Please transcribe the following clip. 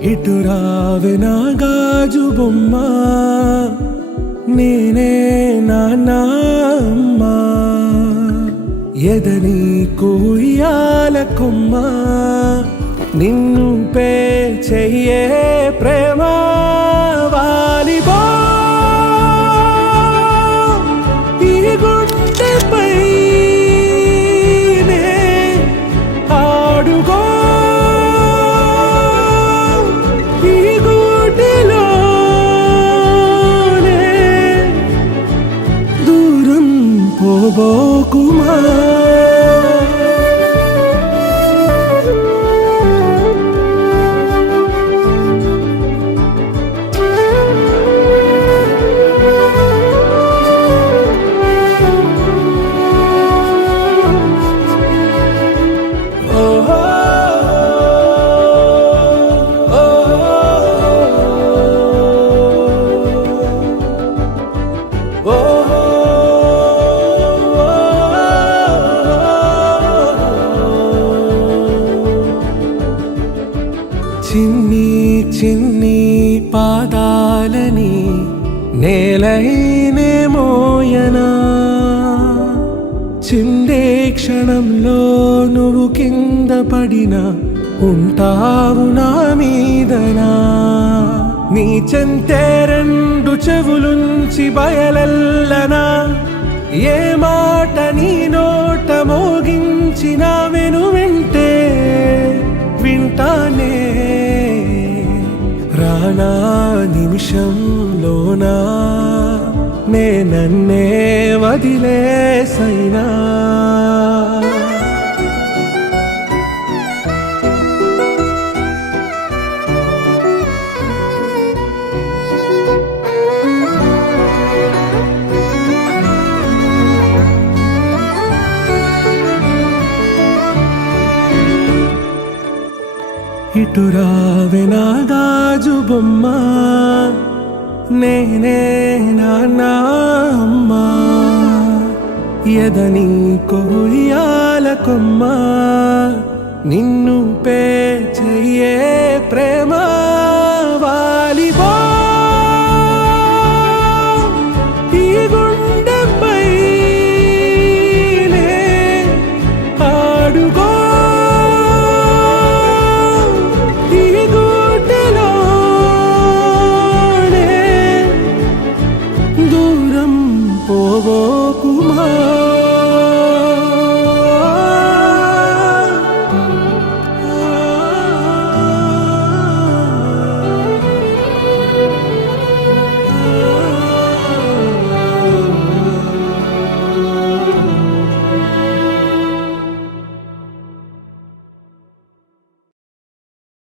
ఇటు రావే నా గాజు బొమ్మ, నేనే నాన్న అమ్మ. ఎదని కుయ్యాల కొమ్మ, నిన్ను పే చెయ్యే ప్రేమ వాలిబో. ఈ గుండెపై నే ఆడుగో, ఈ గుడిలోనే దూరం పోబోకుమా. చిన్ని చిన్ని పాదాలని నేలైనే మోయనా, చిందే క్షణంలో నువ్వు కింద పడినా ఉంటావు నా మీదనా. నీ చెంతే రెండు చెవులుంచి బయలెల్లనా, ఏ మాట నీ నోట మోగించిన వెను వింటే వింటానే. రానా నిమిషంలోనా నే నన్నే వదిలేసైనా. ఇటు రావే నా గాజు బొమ్మ, నేనే నాన్న అమ్మ. ఎదని కొయ్యాల కొమ్మ, నిన్ను పే చెయ్యే ప్రేమ వాలిబో.